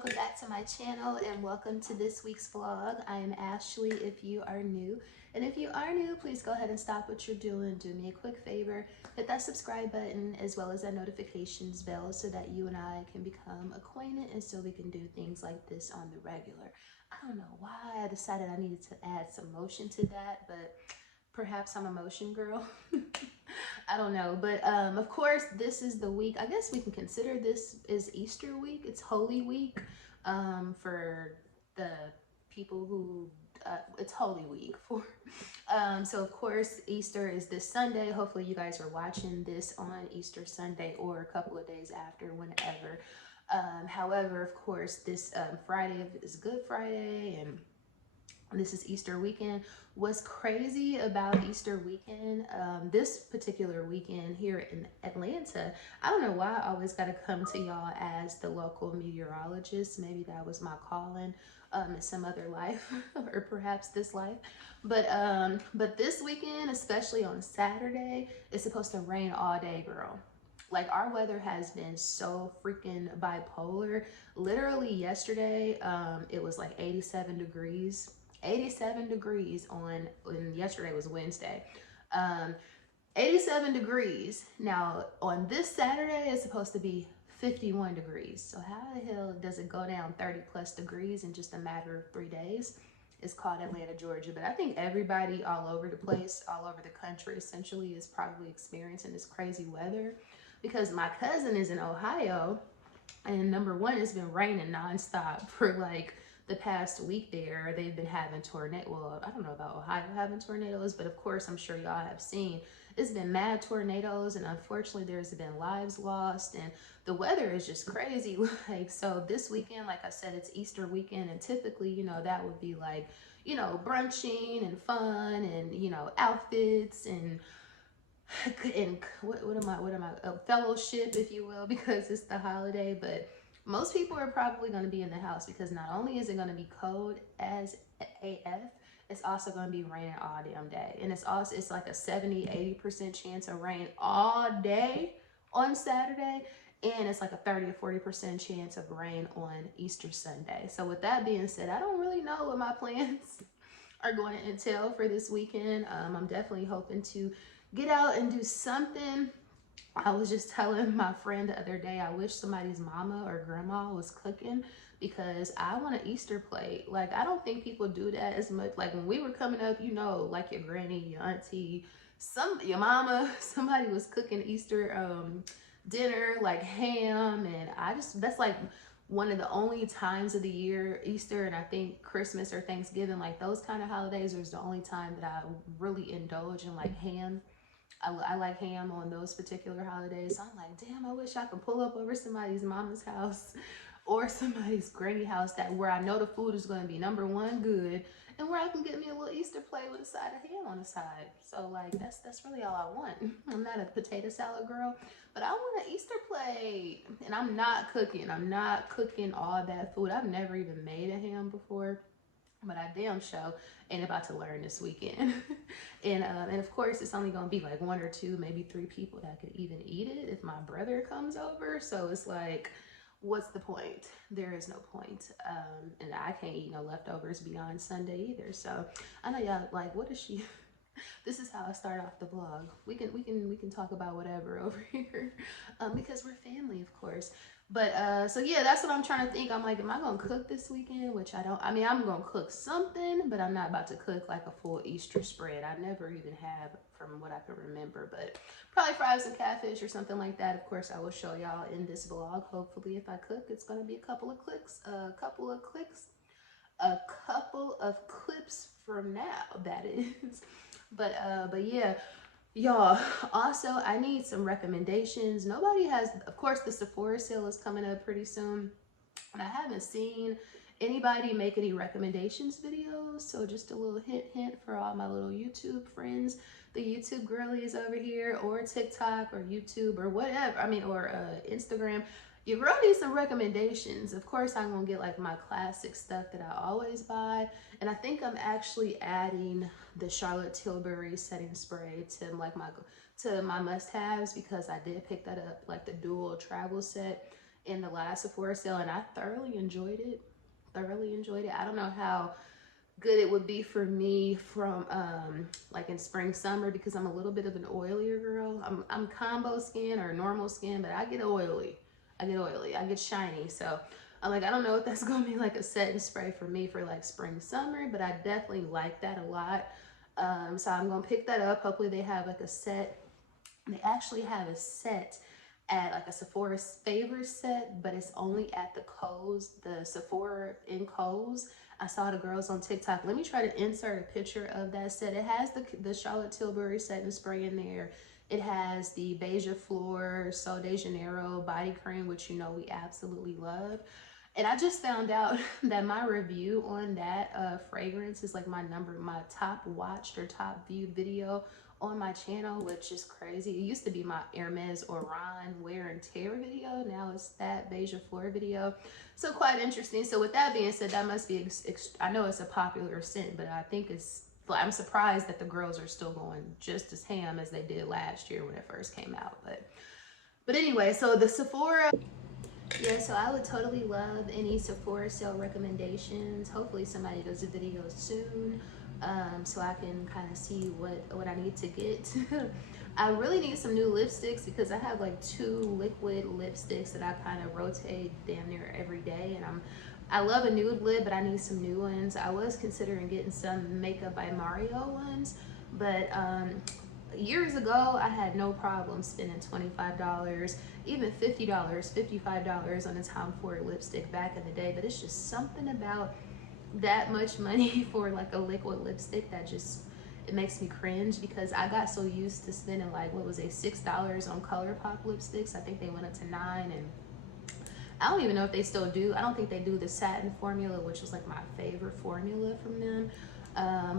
welcome back to my channel and welcome to this week's vlog. I am Ashley if you are new, and if you are new, please go ahead and stop what you're doing. Do me a quick favor, hit that subscribe button as well as that notifications bell so that you and I can become acquainted and so we can do things like this on the regular. I don't know why I decided I needed to add some motion to that, but perhaps I'm a motion girl. I don't know, but of course this is the week. I guess we can consider this is Easter week. It's Holy Week for the people who it's Holy Week for. So of course Easter is this Sunday. Hopefully you guys are watching this on Easter Sunday or a couple of days after, whenever. However, of course, this Friday is Good Friday and this is Easter weekend. What's crazy about Easter weekend, this particular weekend here in Atlanta, I don't know why I always got to come to y'all as the local meteorologist. Maybe that was my calling in some other life or perhaps this life. But this weekend, especially on Saturday, it's supposed to rain all day, girl. Like, our weather has been so freaking bipolar. Literally yesterday, it was like 87 degrees. 87 degrees and yesterday was Wednesday. 87 degrees. Now on this Saturday it's supposed to be 51 degrees. So how the hell does it go down 30 plus degrees in just a matter of 3 days? It's called Atlanta, Georgia. But I think everybody all over the place, all over the country essentially, is probably experiencing this crazy weather because my cousin is in Ohio and number one, it's been raining nonstop for like the past week there. They've been having tornadoes. Well, I don't know about Ohio having tornadoes, but of course I'm sure y'all have seen it's been mad tornadoes, and unfortunately there's been lives lost, and the weather is just crazy. Like, so this weekend, like I said, it's Easter weekend, and typically, you know, that would be like, you know, brunching and fun and, you know, outfits and what am I fellowship, if you will, because it's the holiday. But most people are probably going to be in the house because not only is it going to be cold as AF, it's also going to be raining all damn day. And it's like a 70-80% chance of rain all day on Saturday, and it's like a 30 to 40% chance of rain on Easter Sunday. So with that being said, I don't really know what my plans are going to entail for this weekend. I'm definitely hoping to get out and do something. I was just telling my friend the other day, I wish somebody's mama or grandma was cooking because I want an Easter plate. Like, I don't think people do that as much. Like, when we were coming up, you know, like your granny, your auntie, your mama, somebody was cooking Easter dinner, like ham, and that's like one of the only times of the year, Easter and I think Christmas or Thanksgiving, like those kind of holidays, is the only time that I really indulge in like ham. I like ham on those particular holidays. So I'm like, damn, I wish I could pull up over somebody's mama's house or somebody's granny house where I know the food is going to be number one good, and where I can get me a little Easter plate with a side of ham on the side. So like that's really all I want. I'm not a potato salad girl, but I want an Easter plate. And I'm not cooking. I'm not cooking all that food. I've never even made a ham before, but I damn show ain't about to learn this weekend. and of course it's only gonna be like 1 or 2, maybe 3 people that could even eat it if my brother comes over. So it's like, what's the point? There is no point. And I can't eat no leftovers beyond Sunday either. So I know y'all like, what is she? This is how I start off the vlog. We can talk about whatever over here, because we're family, of course. But so yeah, that's what I'm trying to think. I'm like, am I gonna cook this weekend? Which I don't. I mean, I'm gonna cook something, but I'm not about to cook like a full Easter spread. I never even have, from what I can remember. But probably fry some catfish or something like that. Of course, I will show y'all in this vlog. Hopefully, if I cook, it's gonna be a couple of clips from now. That is. But yeah, y'all, also I need some recommendations. Nobody has, of course the Sephora sale is coming up pretty soon, and I haven't seen anybody make any recommendations videos. So just a little hint for all my little YouTube friends, the YouTube girlies over here, or TikTok or YouTube or whatever, I mean, or Instagram. Your girl needs some recommendations. Of course, I'm gonna get like my classic stuff that I always buy, and I think I'm actually adding the Charlotte Tilbury setting spray to my must-haves because I did pick that up, like the dual travel set, in the last Sephora sale, and I thoroughly enjoyed it. Thoroughly enjoyed it. I don't know how good it would be for me from like in spring summer, because I'm a little bit of an oilier girl. I'm combo skin or normal skin, but I get oily. I get shiny. So I'm like, I don't know if that's gonna be like a set and spray for me for like spring summer, but I definitely like that a lot. So I'm gonna pick that up. Hopefully they have like a set. They actually have a set at like a Sephora Favors set, but it's only at the Kohl's, the Sephora in Kohl's. I saw the girls on TikTok. Let me try to insert a picture of that set. It has the Charlotte Tilbury set and spray in there. It has the Beija Flor Sol de Janeiro body cream, which you know we absolutely love. And I just found out that my review on that fragrance is like my top watched or top viewed video on my channel, which is crazy. It used to be my Hermes Oran wear and tear video. Now it's that Beija Flor video. So quite interesting. So with that being said, that must be, I know it's a popular scent, but I think I'm surprised that the girls are still going just as ham as they did last year when it first came out. But anyway, so the Sephora, yeah, so I would totally love any Sephora sale recommendations. Hopefully somebody does a video soon, so I can kind of see what I need to get. I really need some new lipsticks because I have like 2 liquid lipsticks that I kind of rotate damn near every day, and I love a nude lip, but I need some new ones. I was considering getting some Makeup by Mario ones, but years ago I had no problem spending $25, even $50, $55 on a Tom Ford lipstick back in the day. But it's just something about that much money for like a liquid lipstick that just, it makes me cringe, because I got so used to spending like, what was it, $6 on ColourPop lipsticks. I think they went up to $9, and I don't even know if they still do. I don't think they do the satin formula, which was like my favorite formula from them.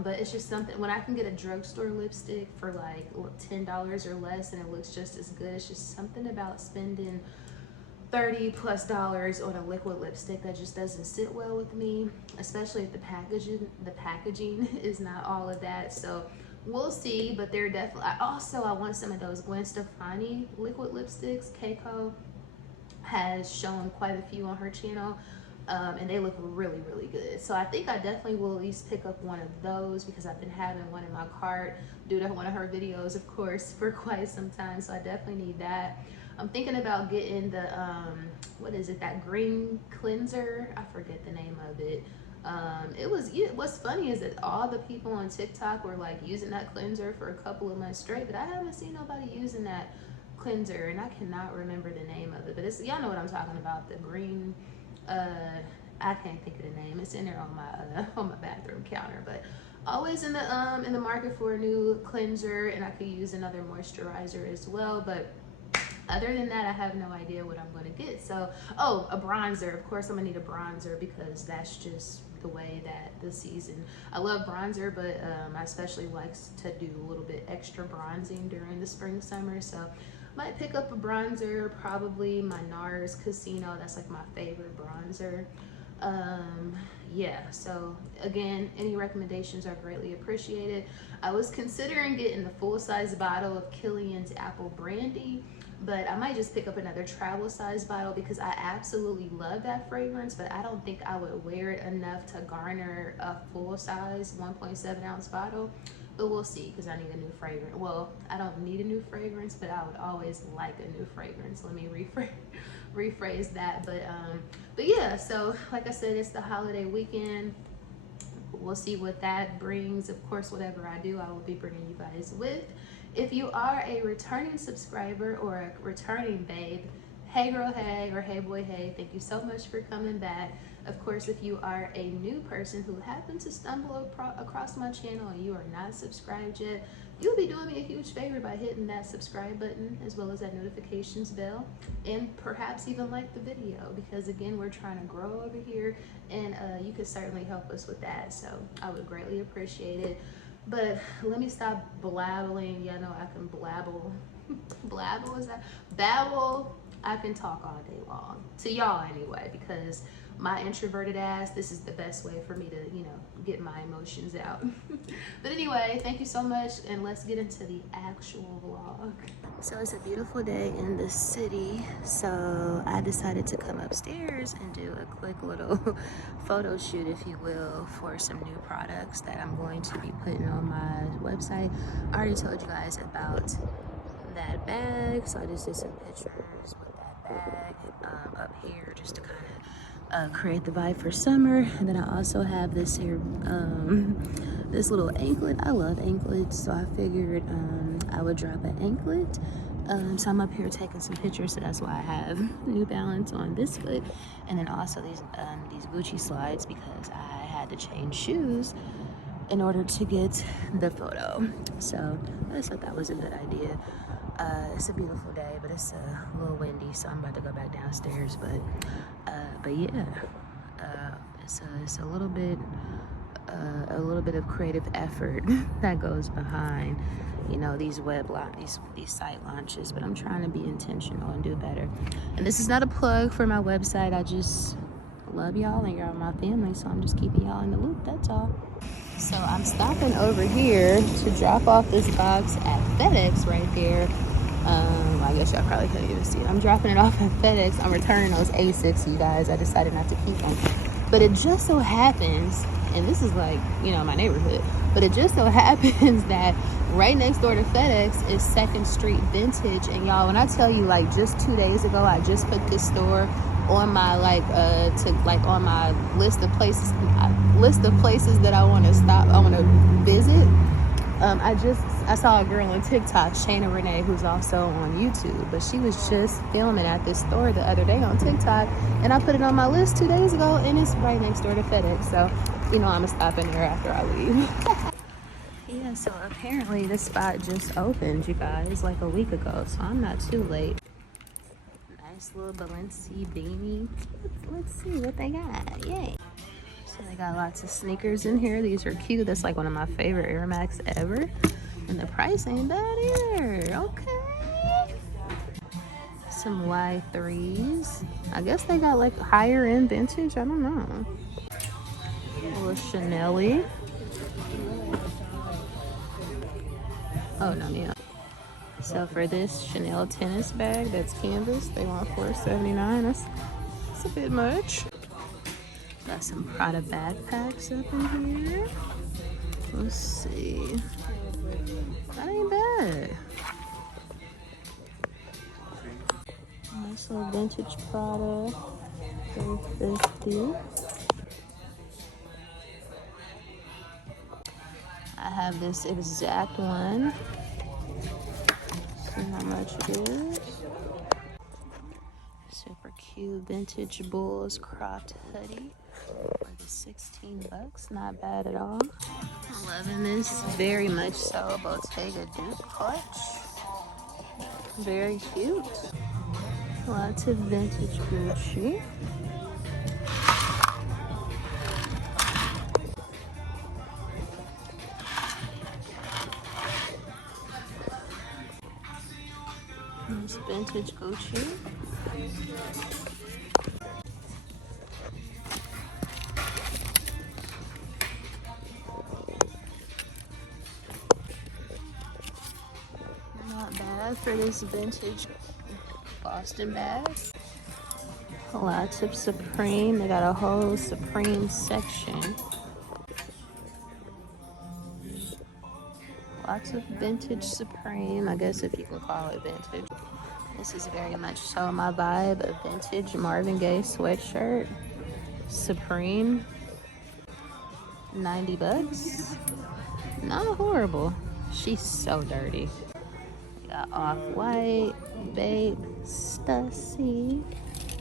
But it's just something, when I can get a drugstore lipstick for like $10 or less and it looks just as good, it's just something about spending $30+ on a liquid lipstick that just doesn't sit well with me, especially if the packaging is not all of that. So we'll see, but they're definitely, I want some of those Gwen Stefani liquid lipsticks. Keiko has shown quite a few on her channel. And they look really, really good. So I think I definitely will at least pick up one of those, because I've been having one in my cart due to one of her videos, of course, for quite some time. So I definitely need that. I'm thinking about getting the, what is it, that green cleanser? I forget the name of it. What's funny is that all the people on TikTok were like using that cleanser for a couple of months straight, but I haven't seen nobody using that cleanser, and I cannot remember the name of it. But it's, y'all know what I'm talking about, the green, I can't think of the name. It's in there on my bathroom counter. But always in the market for a new cleanser, and I could use another moisturizer as well. But other than that, I have no idea what I'm going to get. So, oh, a bronzer. Of course, I'm gonna need a bronzer, because that's just the way that the season. I love bronzer, but I especially like to do a little bit extra bronzing during the spring, summer. So might pick up a bronzer, probably my NARS Casino. That's like my favorite bronzer. Yeah, so again, any recommendations are greatly appreciated. I was considering getting the full-size bottle of Killian's Apple Brandy, but I might just pick up another travel size bottle, because I absolutely love that fragrance, but I don't think I would wear it enough to garner a full-size 1.7 ounce bottle. But we'll see, because I need a new fragrance. Well, I don't need a new fragrance, but I would always like a new fragrance. Let me rephrase that. But yeah, so like I said, it's the holiday weekend. We'll see what that brings. Of course, whatever I do, I will be bringing you guys with. If you are a returning subscriber or a returning babe, hey girl, hey, or hey boy, hey, thank you so much for coming back. Of course, if you are a new person who happened to stumble across my channel and you are not subscribed yet, you'll be doing me a huge favor by hitting that subscribe button, as well as that notifications bell, and perhaps even like the video, because again, we're trying to grow over here, and you could certainly help us with that. So I would greatly appreciate it. But let me stop blabbling. Y'all know I can blabble. Blabble, is that? Babble I can talk all day long to y'all anyway, because my introverted ass, this is the best way for me to, you know, get my emotions out. But anyway, thank you so much, and let's get into the actual vlog. So it's a beautiful day in the city, so I decided to come upstairs and do a quick little photo shoot, if you will, for some new products that I'm going to be putting on my website. I already told you guys about that bag, so I just did some pictures with that bag up here just to kind of create the vibe for summer. And then I also have this here this little anklet. I love anklets, so I figured I would drop an anklet. So I'm up here taking some pictures, so that's why I have New Balance on this foot, and then also these Gucci slides, because I had to change shoes in order to get the photo. So I just thought that was a good idea. It's a beautiful day, but it's a little windy, so I'm about to go back downstairs. But yeah, it's a little bit of creative effort that goes behind, you know, these these site launches. But I'm trying to be intentional and do better. And this is not a plug for my website. I just love y'all and y'all my family, so I'm just keeping y'all in the loop. That's all. So I'm stopping over here to drop off this box at FedEx right there. I guess y'all probably couldn't even see it. I'm dropping it off at FedEx. I'm returning those A6, you guys. I decided not to keep them. But it just so happens, and this is like, you know, my neighborhood, but it just so happens that right next door to FedEx is 2nd Street Vintage. And y'all, when I tell you, like, just 2 days ago, I just put this store on my on my list of places that I want to visit. I saw a girl on TikTok, Shayna Renee, who's also on YouTube, but she was just filming at this store the other day on TikTok, and I put it on my list 2 days ago, and it's right next door to FedEx, so you know I'm gonna stop in there after I leave. Yeah, so apparently this spot just opened, you guys, like a week ago, so I'm not too late. Nice little Balenci beanie. Let's see what they got. Yay. So they got lots of sneakers in here. These are cute. That's like one of my favorite Air Max ever. And the price ain't bad either. Okay. Some Y3s. I guess they got like higher end vintage. I don't know. A little Chanel-y. Oh, no, yeah. So for this Chanel tennis bag that's canvas, they want $4.79. That's a bit much. Got some Prada backpacks up in here. Let's see. That ain't bad. Nice little vintage Prada. $3.50. I have this exact one. See how much it is. Super cute vintage Bulls cropped hoodie. For the 16 bucks, not bad at all. I'm loving this very much so. Bottega Duke clutch. Very cute. Lots of vintage Gucci. There's vintage Gucci. Not bad for this vintage Boston bag. Lots of Supreme. They got a whole Supreme section. Lots of vintage Supreme, I guess if you can call it vintage. This is very much so my vibe. A vintage Marvin Gaye sweatshirt. Supreme. 90 bucks. Not horrible. She's so dirty. Got Off-White, Babe, Stussy.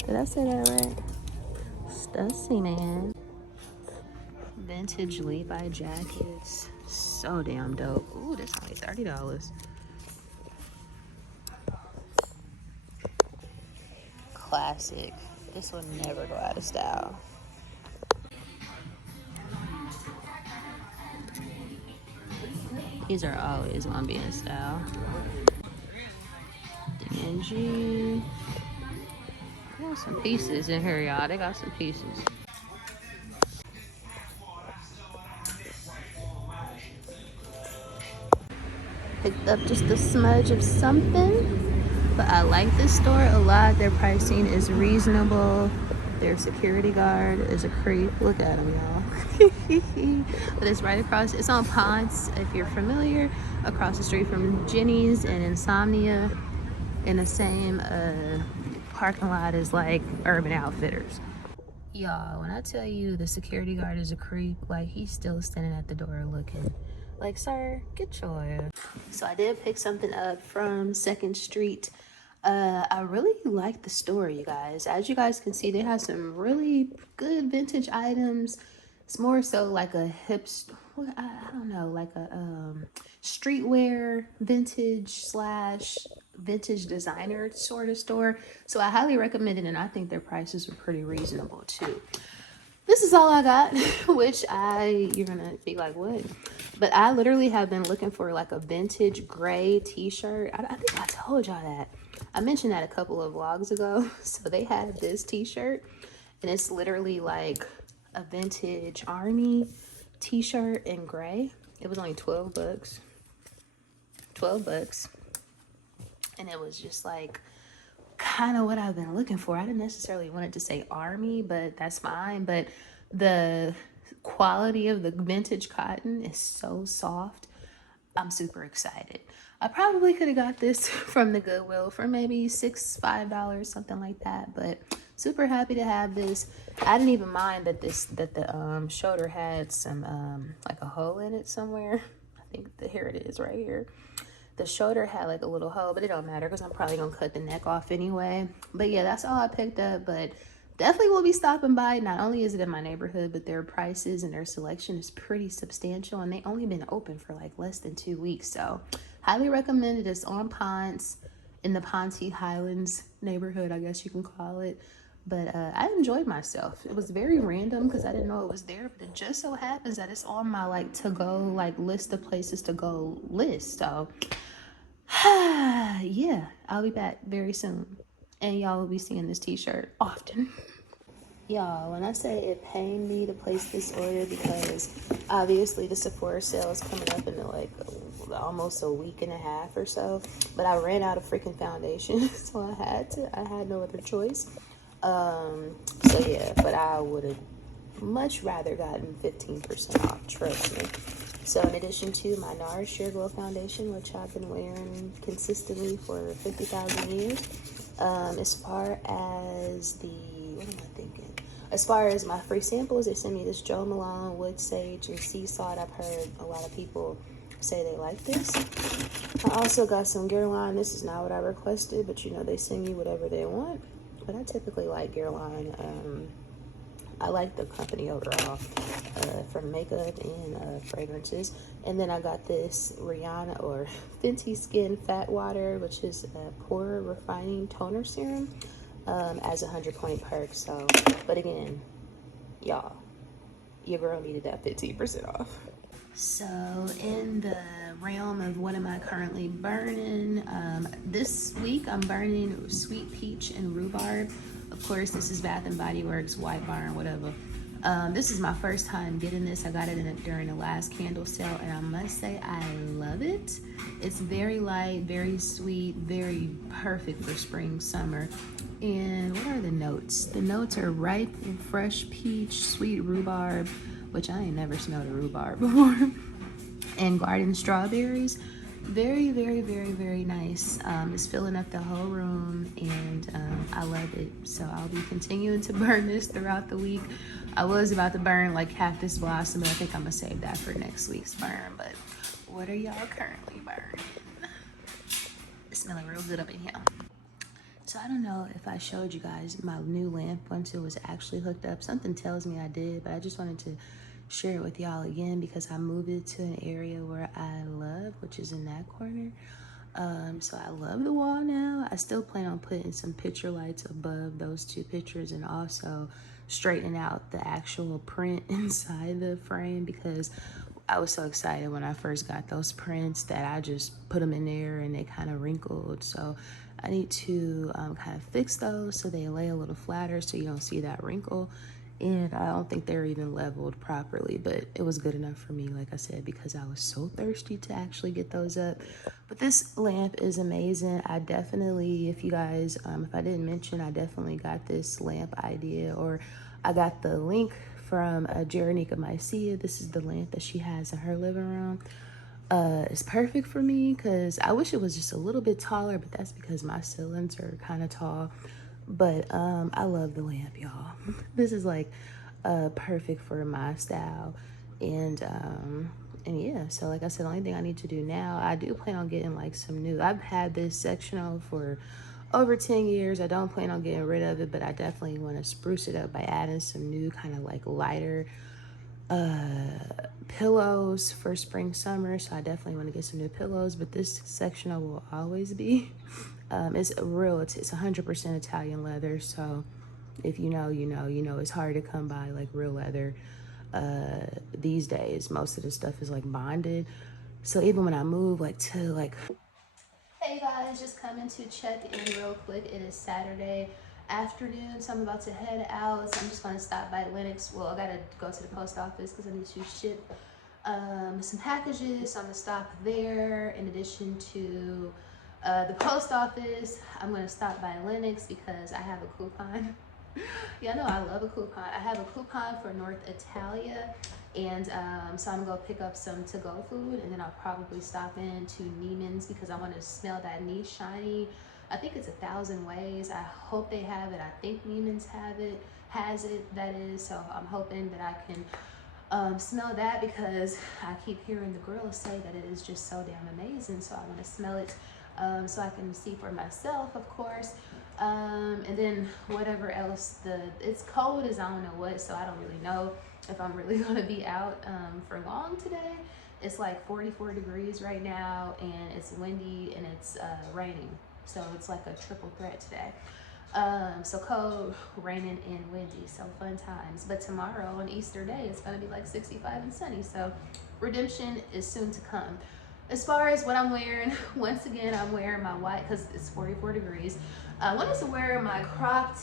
Did I say that right? Stussy, man. Vintage Levi jackets. So damn dope. Ooh, this only $30. Classic. This will never go out of style. These are always gonna be in style. DNG. They got some pieces in here, y'all. They got some pieces. Picked up just a smudge of something, but I like this store a lot. Their pricing is reasonable. Their security guard is a creep. Look at him, y'all. But it's right across, it's on Ponce, if you're familiar, across the street from Jenny's and Insomnia, in the same parking lot as like Urban Outfitters. Y'all, when I tell you the security guard is a creep, like he's still standing at the door looking. Like, sir, get your... So I did pick something up from 2nd Street. I really like the store, you guys. As you guys can see, they have some really good vintage items. It's more so like a I don't know, like a streetwear vintage / vintage designer sort of store. So I highly recommend it, and I think their prices are pretty reasonable too. This is all I got, which you're gonna be like, what? But I literally have been looking for like a vintage gray t-shirt. I think I told y'all that. I mentioned that a couple of vlogs ago. So they had this t-shirt, and it's literally like a vintage army t-shirt in gray. It was only 12 bucks. 12 bucks. And it was just like kind of what I've been looking for. I didn't necessarily want it to say army, but that's fine. But the quality of the vintage cotton is so soft. I'm super excited. I probably could have got this from the Goodwill for maybe $5, something like that, but super happy to have this. I didn't even mind that the shoulder had some like a hole in it somewhere. I think here it is right here. The shoulder had like a little hole, but it don't matter because I'm probably gonna cut the neck off anyway. But yeah, that's all I picked up. But definitely will be stopping by. Not only is it in my neighborhood, but their prices and their selection is pretty substantial, and they only been open for like less than 2 weeks. So highly recommend it. It's on Ponce, in the Ponce Highlands neighborhood, I guess you can call it. But I enjoyed myself. It was very random because I didn't know it was there, but it just so happens that it's on my like to go like list of places to go list. So yeah, I'll be back very soon, and y'all will be seeing this t-shirt often. Y'all, when I say it pained me to place this order, because obviously the Sephora sale is coming up in like almost a week and a half or so, but I ran out of freaking foundation, so I had no other choice. So yeah, but I would have much rather gotten 15% off, trust me. So in addition to my NARS Sheer Glow foundation, which I've been wearing consistently for 50,000 years, as far as what am I thinking? As far as my free samples, they sent me this Jo Malone Wood Sage and Sea Salt. I've heard a lot of people say they like this. I also got some Guerlain. This is not what I requested, but you know, they send me whatever they want. But I typically like Guerlain. I like the company overall for makeup and fragrances. And then I got this Rihanna or Fenty Skin Fat Water, which is a pore refining toner serum, as a 100-point perk. So, but again, y'all, your girl needed that 15% off. So in the realm of what am I currently burning, this week I'm burning Sweet Peach and Rhubarb. Of course, this is Bath and Body Works, White Barn, whatever. This is my first time getting this. I got it during the last candle sale, and I must say I love it. It's very light, very sweet, very perfect for spring, summer. And what are the notes? The notes are ripe and fresh peach, sweet rhubarb, which I ain't never smelled a rhubarb before, and garden strawberries. Very, very, very, very nice. It's filling up the whole room, and I love it. So I'll be continuing to burn this throughout the week. I was about to burn like Cactus Blossom, but I think I'm gonna save that for next week's burn. But what are y'all currently burning? It's smelling real good up in here. So I don't know if I showed you guys my new lamp once it was actually hooked up. Something tells me I did, but I just wanted to share it with y'all again because I moved it to an area where I love, which is in that corner. So I love the wall now. I still plan on putting some picture lights above those two pictures, and also straightening out the actual print inside the frame, because I was so excited when I first got those prints that I just put them in there and they kind of wrinkled. So I need to kind of fix those so they lay a little flatter so you don't see that wrinkle. And I don't think they're even leveled properly, but it was good enough for me, like I said, because I was so thirsty to actually get those up. But this lamp is amazing. I definitely, if you guys, if I didn't mention, I definitely got this lamp idea, or I got the link from Jeronica Mycia. This is the lamp that she has in her living room. It's perfect for me because I wish it was just a little bit taller, but that's because my ceilings are kind of tall. But I love the lamp, y'all. This is like perfect for my style. And yeah, so like I said, the only thing I need to do now, I do plan on getting like some new, I've had this sectional for over 10 years. I don't plan on getting rid of it, but I definitely want to spruce it up by adding some new kind of like lighter pillows for spring, summer. So I definitely want to get some new pillows, but this sectional will always be. It's real, it's 100% Italian leather. So if you know, you know, it's hard to come by like real leather these days. Most of the stuff is like bonded. So even when I move like to like, hey guys, just coming to check in real quick. It is Saturday afternoon, so I'm about to head out. So I'm just gonna stop by Lenox. Well, I gotta go to the post office because I need to ship some packages. So I'm gonna stop there. In addition to the post office, I'm gonna stop by Lenox because I have a coupon. Yeah, no, I love a coupon. I have a coupon for North Italia, and so I'm gonna go pick up some to-go food, and then I'll probably stop in to Neiman's because I want to smell that niche shiny. I think it's 1,000 Ways. I hope they have it. I think Neiman's has it, that is. So I'm hoping that I can smell that because I keep hearing the girls say that it is just so damn amazing. So I want to smell it so I can see for myself, of course. And then whatever else, it's cold as I don't know what, so I don't really know if I'm really gonna be out for long today. It's like 44 degrees right now, and it's windy and it's raining. So it's like a triple threat today. So cold, raining, and windy, so fun times. But tomorrow on Easter Day, it's gonna be like 65 and sunny, so redemption is soon to come. As far as what I'm wearing, once again, I'm wearing my white, because it's 44 degrees. I wanted to wear my cropped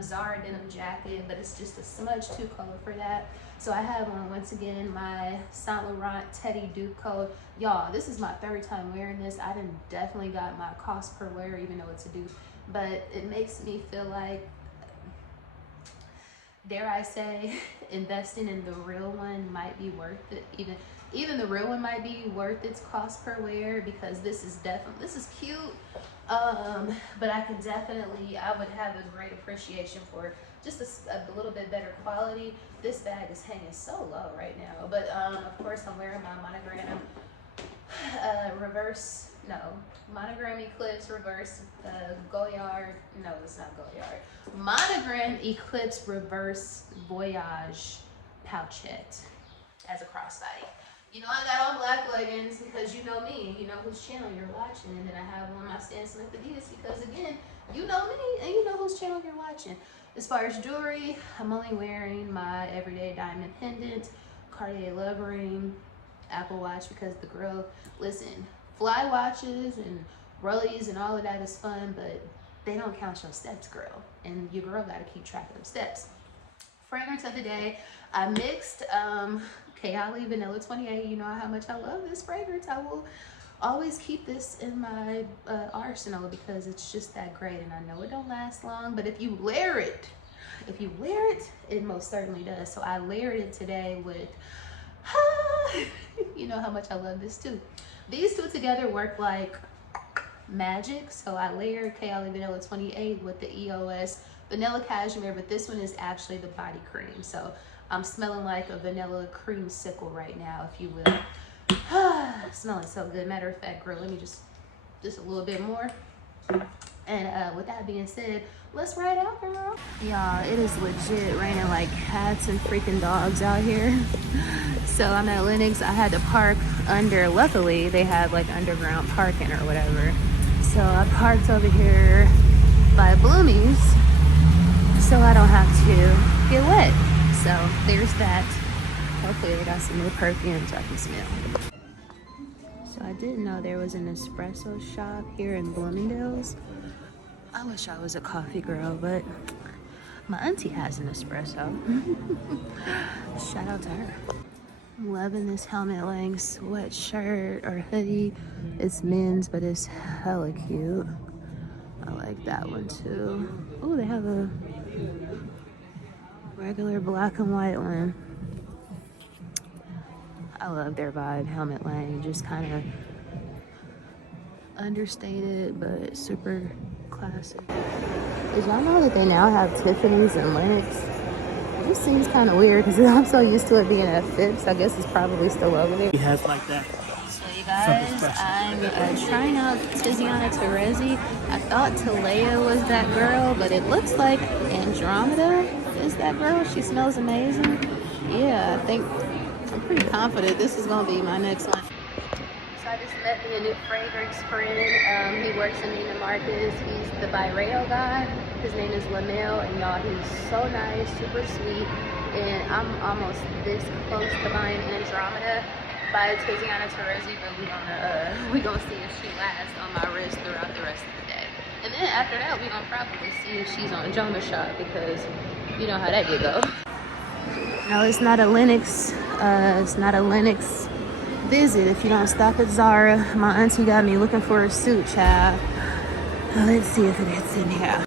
Zara denim jacket, but it's just a smudge too cold for that. So I have on, once again, my Saint Laurent Teddy Duke coat. Y'all, this is my 3rd time wearing this. I done definitely got my cost per wear, even though it's a dupe. But it makes me feel like, dare I say, investing in the real one might be worth it. Even the real one might be worth its cost per wear, because this is cute. But I would have a great appreciation for just a little bit better quality. This bag is hanging so low right now. But of course I'm wearing my monogram monogram Eclipse reverse Goyard. No, it's not Goyard. Monogram Eclipse reverse Voyage pouchette as a crossbody. You know, I got on black leggings because you know me, you know whose channel you're watching, and then I have on my Stan Smith Adidas because, again, you know me and you know whose channel you're watching. As far as jewelry, I'm only wearing my everyday diamond pendant, Cartier love ring, Apple Watch, because the girl, listen, fly watches and rollies and all of that is fun, but they don't count your steps, girl, and your girl got to keep track of them steps. Fragrance of the day, I mixed Kayali Vanilla 28. You know how much I love this fragrance. I will always keep this in my arsenal because it's just that great, and I know it don't last long, but if you layer it, it most certainly does. So I layered it today with you know how much I love this too. These two together work like magic. So I layered Kayali Vanilla 28 with the EOS Vanilla Cashmere, but this one is actually the body cream. So I'm smelling like a vanilla creamsicle right now, if you will. Smelling so good. Matter of fact, girl, let me just a little bit more. And with that being said, let's ride out, girl. Y'all, it is legit raining like cats and freaking dogs out here. So I'm at Lenox. I had to park under, luckily they have like underground parking or whatever. So I parked over here by Bloomies so I don't have to get wet. So there's that. Hopefully they got some new perfumes I can smell. So I didn't know there was an espresso shop here in Bloomingdale's. I wish I was a coffee girl, but my auntie has an espresso. Shout out to her. I'm loving this helmet length sweatshirt or hoodie. It's men's, but it's hella cute. I like that one too. Oh, they have a regular black and white one. I love their vibe, helmet length, just kind of understated but super classic. Did y'all know that they now have Tiffany's and Lennox? It just seems kind of weird because I'm so used to it being at Phipps. I guess it's probably still over there. He has like that. So you guys, I'm trying out Tiziana Terezi. I thought Talea was that girl, but it looks like Andromeda is that girl. She smells amazing. Yeah, I'm pretty confident this is gonna be my next one. So I just met me a new fragrance friend. He works in Neiman Marcus. He's the Bireo guy. His name is Lamel, and y'all, he's so nice, super sweet. And I'm almost this close to buying Andromeda by Tiziana Terezi, but we gonna see if she lasts on my wrist throughout the rest of the day. And then after that, we gonna probably see if she's on Jonah Shop, because you know how that get go. No, it's not a Lennox. It's not a Lennox visit if you don't stop at Zara. My auntie got me looking for a suit, child. Let's see if it's in here.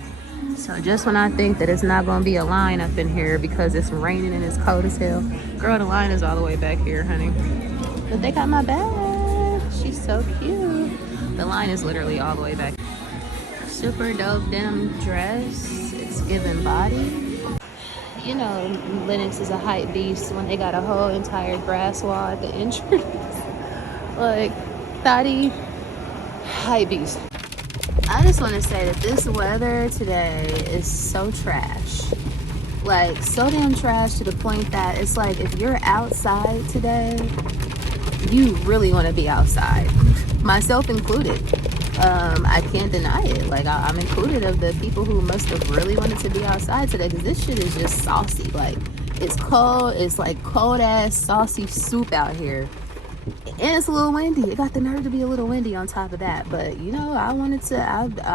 So just when I think that it's not gonna be a line up in here because it's raining and it's cold as hell, girl, the line is all the way back here, honey. But they got my bag. She's so cute. The line is literally all the way back. Super dope denim dress. It's giving body. You know, Lennox is a hype beast when they got a whole entire grass wall at the entrance. Like, thotty, hype beast. I just want to say that this weather today is so trash. Like, so damn trash to the point that it's like, if you're outside today, you really want to be outside. Myself included. I can't deny it. Like, I'm included of the people who must have really wanted to be outside today, because this shit is just saucy. Like, it's cold. It's like cold ass saucy soup out here. And it's a little windy. It got the nerve to be a little windy on top of that. But, you know, I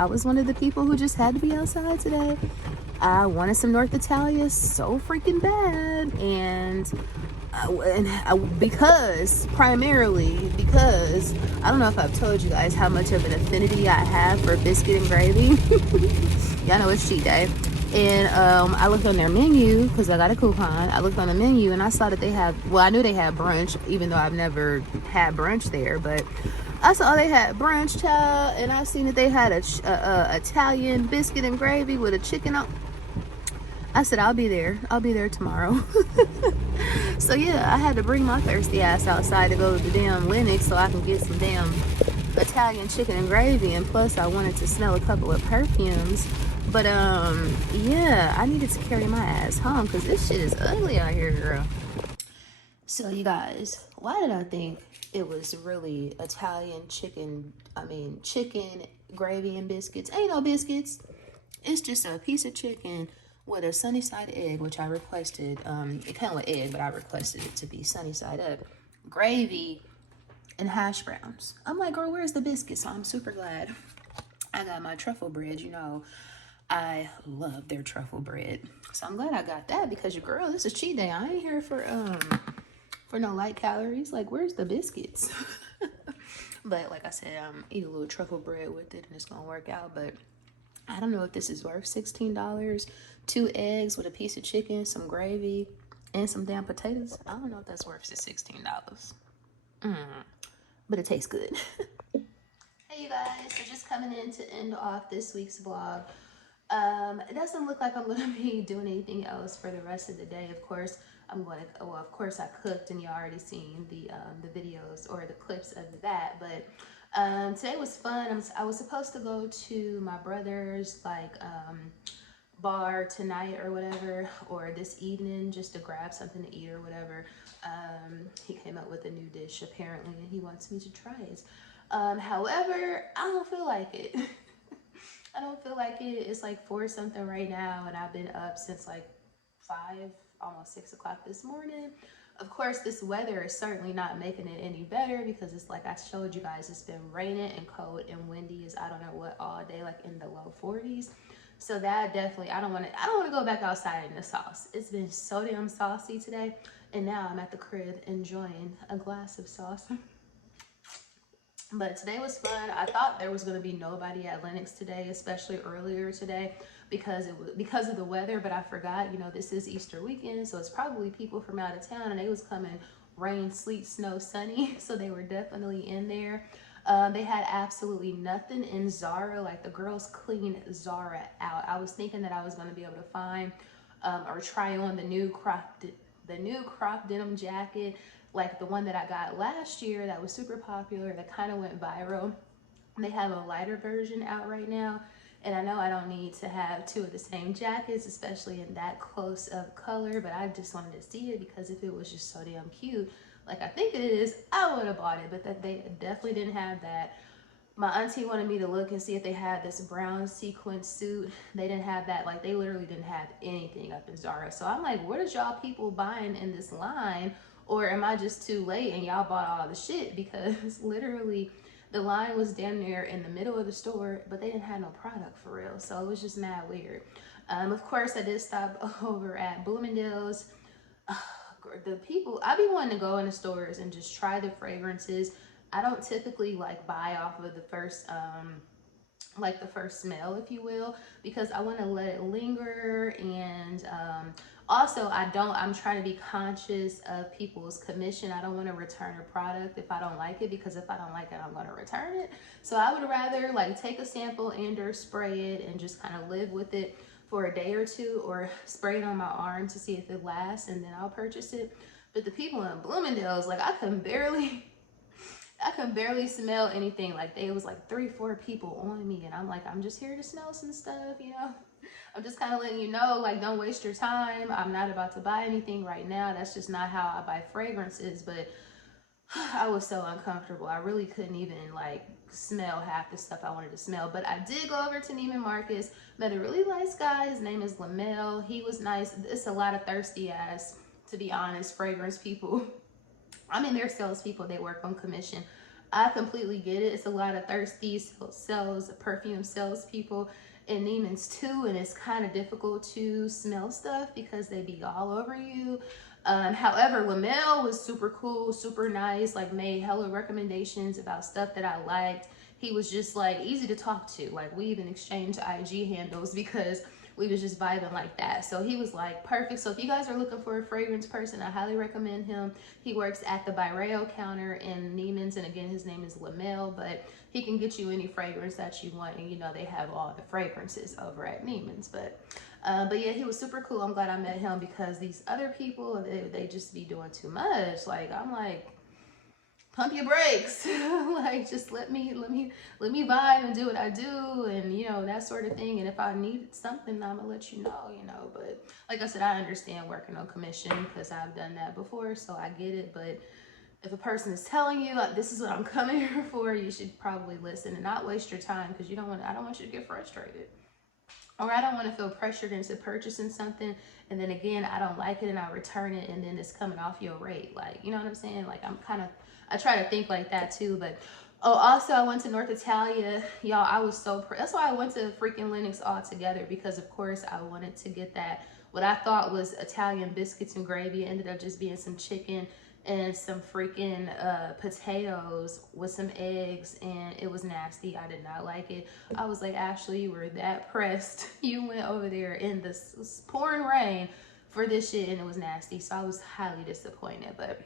was one of the people who just had to be outside today. I wanted some North Italia so freaking bad. Primarily because, I don't know if I've told you guys how much of an affinity I have for biscuit and gravy. Y'all know it's cheat day. And I looked on their menu because I got a coupon. I looked on the menu and I saw that they have, well, I knew they had brunch, even though I've never had brunch there, but I saw they had brunch, child, and I seen that they had a Italian biscuit and gravy with a chicken on. I said, I'll be there tomorrow. So yeah, I had to bring my thirsty ass outside to go to the damn Lennox so I can get some damn Italian chicken and gravy, and plus I wanted to smell a couple of perfumes. But yeah, I needed to carry my ass home because this shit is ugly out here, girl. So you guys, why did I think it was really Italian chicken gravy and biscuits? Ain't no biscuits. It's just a piece of chicken with a sunny side egg, which I requested. It came with egg, but I requested it to be sunny side up, gravy, and hash browns. I'm like, girl, where's the biscuits? So I'm super glad I got my truffle bread. You know, I love their truffle bread. So I'm glad I got that, because your girl, this is cheat day. I ain't here for no light calories. Like, where's the biscuits? But like I said, I'm eating a little truffle bread with it and it's gonna work out. But I don't know if this is worth $16. 2 eggs with a piece of chicken, some gravy, and some damn potatoes. I don't know if that's worth the $16. But it tastes good. Hey you guys, so just coming in to end off this week's vlog. It doesn't look like I'm gonna be doing anything else for the rest of the day. Of course, of course I cooked and you already seen the videos or the clips of that, but today was fun. I was supposed to go to my brother's bar tonight or whatever, or this evening, just to grab something to eat or whatever. He came up with a new dish apparently and he wants me to try it. However, I don't feel like it. I don't feel like it. It's like 4 something right now and I've been up since like 5, almost 6 o'clock this morning. Of course, this weather is certainly not making it any better because it's like I showed you guys, it's been raining and cold and windy as I don't know what all day, like in the low 40s. So that definitely, I don't want to go back outside in the sauce. It's been so damn saucy today. And now I'm at the crib enjoying a glass of sauce. But today was fun. I thought there was going to be nobody at Lenox today, especially earlier today, because of the weather. But I forgot, you know, this is Easter weekend, so it's probably people from out of town, and they was coming rain, sleet, snow, sunny. So they were definitely in there. They had absolutely nothing in Zara. Like, the girls cleaned Zara out. I was thinking that I was going to be able to find or try on the new crop denim jacket, like the one that I got last year that was super popular, that kind of went viral. They have a lighter version out right now, and I know I don't need to have two of the same jackets, especially in that close of color, but I just wanted to see it because if it was just so damn cute, like I think it is, I would have bought it. But that they definitely didn't have that. My auntie wanted me to look and see if they had this brown sequin suit. They didn't have that. Like, they literally didn't have anything up in Zara. So I'm like, what is y'all people buying in this line? Or am I just too late and y'all bought all the shit? Because literally the line was damn near in the middle of the store, but they didn't have no product for real. So it was just mad weird. Of course, I did stop over at Bloomingdale's. The people, I be wanting to go in the stores and just try the fragrances. I don't typically like buy off of the first like the first smell, if you will, because I want to let it linger. And also I'm trying to be conscious of people's commission. I don't want to return a product if I don't like it, because if I don't like it, I'm going to return it. So I would rather like take a sample and or spray it and just kind of live with it for a day or two, or spray it on my arm to see if it lasts, and then I'll purchase it. But the people in Bloomingdale's, like, I can barely smell anything. Like, there was like 3-4 people on me, and I'm like, I'm just here to smell some stuff, you know. I'm just kind of letting you know, like, don't waste your time. I'm not about to buy anything right now. That's just not how I buy fragrances. But I was so uncomfortable. I really couldn't even like smell half the stuff I wanted to smell. But I did go over to Neiman Marcus, met a really nice guy. His name is Lamel. He was nice. It's a lot of thirsty ass, to be honest, fragrance people. I mean, they're salespeople. They work on commission. I completely get it. It's a lot of thirsty perfume salespeople in Neiman's too, and it's kind of difficult to smell stuff because they be all over you. However, Lamel was super cool, super nice, like made hella recommendations about stuff that I liked. He was just like easy to talk to. Like, we even exchanged IG handles because we was just vibing like that. So he was like perfect. So if you guys are looking for a fragrance person, I highly recommend him. He works at the Bireo counter in Neiman's, and again, his name is Lamel, but he can get you any fragrance that you want. And you know, they have all the fragrances over at Neiman's. But yeah, he was super cool. I'm glad I met him, because these other people, they just be doing too much. Like, I'm like, pump your brakes. Like, just let me vibe and do what I do, and you know, that sort of thing. And if I need something, I'm gonna let you know, you know. But like I said, I understand working on commission because I've done that before, so I get it. But if a person is telling you like, this is what I'm coming here for, you should probably listen and not waste your time, because I don't want you to get frustrated. Or I don't want to feel pressured into purchasing something, and then again, I don't like it and I return it, and then it's coming off your rate. Like, you know what I'm saying? Like, I try to think like that too. But oh, also I went to North Italia, y'all. I was so that's why I went to freaking Lenox altogether, because of course I wanted to get that, what I thought was Italian biscuits and gravy. It ended up just being some chicken and some freaking potatoes with some eggs, and it was nasty. I did not like it. I was like, Ashley, you were that pressed. You went over there in this pouring rain for this shit, and it was nasty. So I was highly disappointed. But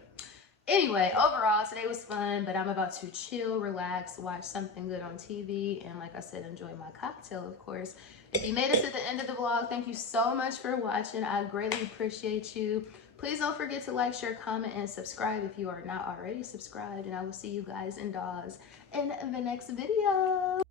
anyway, overall, today was fun, but I'm about to chill, relax, watch something good on TV, and like I said, enjoy my cocktail, of course. If you made it to the end of the vlog, thank you so much for watching. I greatly appreciate you. Please don't forget to like, share, comment, and subscribe if you are not already subscribed. And I will see you guys and dolls in the next video.